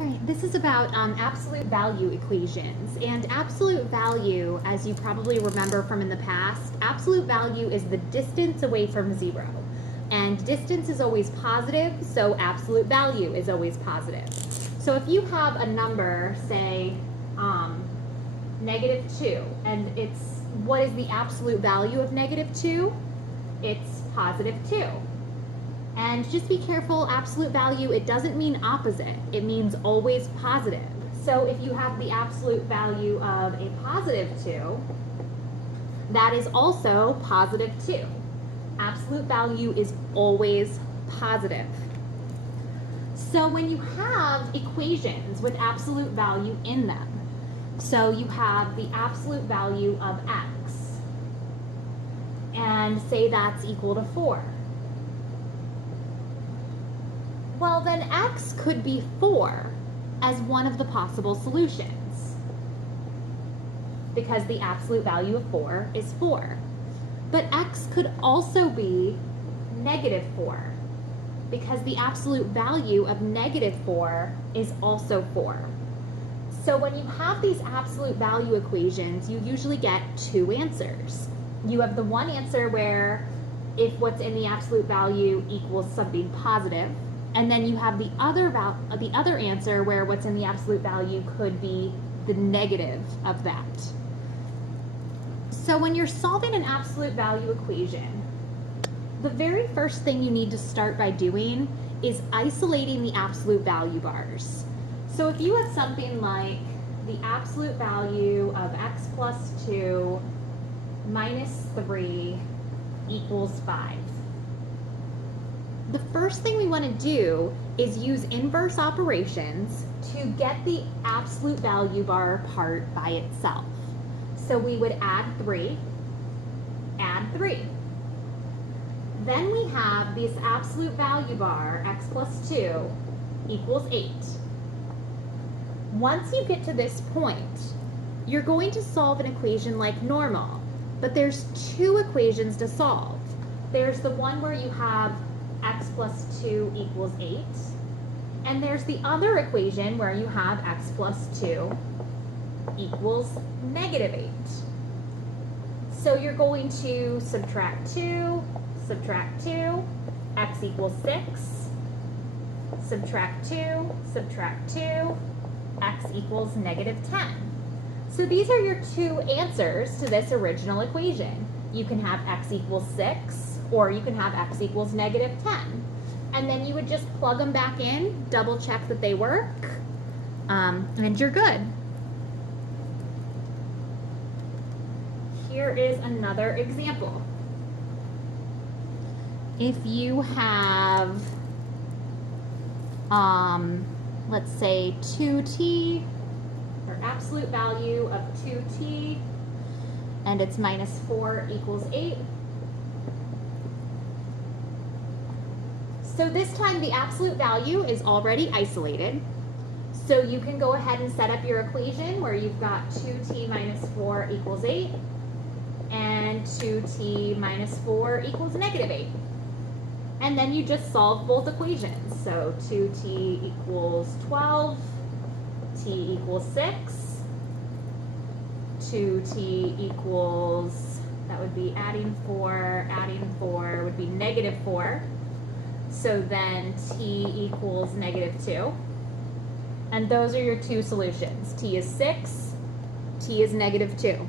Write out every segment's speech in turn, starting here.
All right, this is about absolute value equations. And absolute value, as you probably remember from in the past, absolute value is the distance away from zero. And distance is always positive, so absolute value is always positive. So if you have a number, say, -2, and what is the absolute value of -2? It's +2. And just be careful, absolute value, it doesn't mean opposite. It means always positive. So if you have the absolute value of a +2, that is also +2. Absolute value is always positive. So when you have equations with absolute value in them, so you have the absolute value of x, and say that's equal to 4. Well, then x could be 4 as one of the possible solutions, because the absolute value of 4 is 4. But x could also be -4, because the absolute value of -4 is also 4. So when you have these absolute value equations, you usually get two answers. You have the one answer where if what's in the absolute value equals something positive, and then you have the other answer where what's in the absolute value could be the negative of that. So when you're solving an absolute value equation, the very first thing you need to start by doing is isolating the absolute value bars. So if you have something like the absolute value of x plus 2 minus 3 equals 5. The first thing we want to do is use inverse operations to get the absolute value bar part by itself. So we would add 3, add 3. Then we have this absolute value bar, x plus 2 equals 8. Once you get to this point, you're going to solve an equation like normal, but there's two equations to solve. There's the one where you have x plus 2 equals 8, and there's the other equation where you have x plus 2 equals -8. So you're going to subtract 2, x equals 6, subtract 2, x equals -10. So these are your two answers to this original equation. You can have x equals 6, or you can have x equals -10. And then you would just plug them back in, double check that they work, and you're good. Here is another example. If you have, let's say 2t, or absolute value of 2t, and it's -4 equals 8. So this time the absolute value is already isolated. So you can go ahead and set up your equation where you've got 2t minus 4 equals 8, and 2t minus 4 equals -8. And then you just solve both equations. So 2t equals 12, t equals 6, 2t equals, that would be adding 4 would be -4. So then t equals -2. And those are your two solutions. T is 6, t is -2.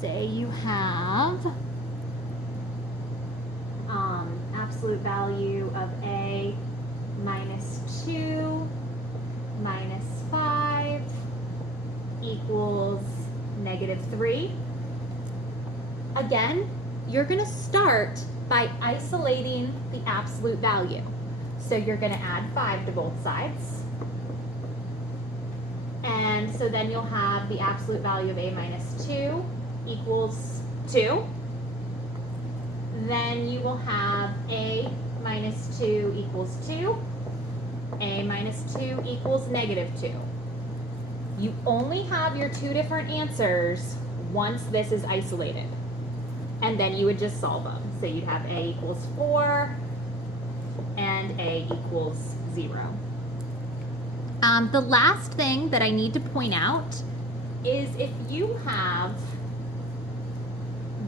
Say you have absolute value of a minus 2 minus 5 equals -3. Again, you're going to start by isolating the absolute value. So you're going to add 5 to both sides. And so then you'll have the absolute value of a minus 2 equals 2. Then you will have a minus 2 equals 2. A minus 2 equals -2. You only have your two different answers once this is isolated. And then you would just solve them. So you'd have a equals 4 and a equals 0. The last thing that I need to point out is if you have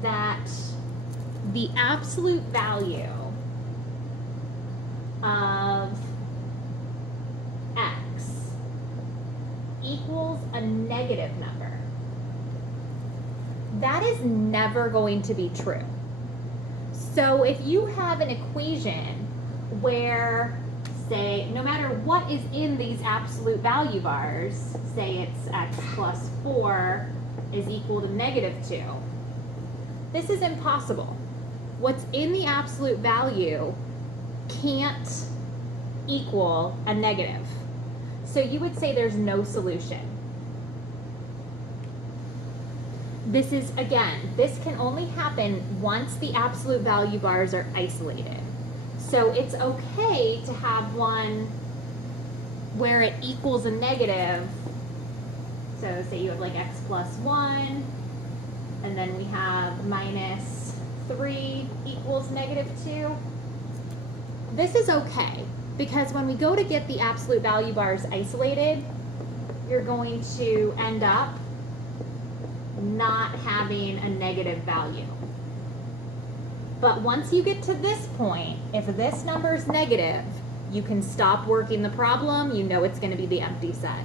that the absolute value of x equals a negative number, that is never going to be true. So if you have an equation where, say, no matter what is in these absolute value bars, say it's x plus 4 is equal to negative 2, this is impossible. What's in the absolute value can't equal a negative. So you would say there's no solution. This is, again, this can only happen once the absolute value bars are isolated. So it's okay to have one where it equals a negative. So say you have like x plus 1, and then we have minus 3 equals negative 2. This is okay, because when we go to get the absolute value bars isolated, you're going to end up not having a negative value. But once you get to this point, if this number is negative, you can stop working the problem. You know it's going to be the empty set.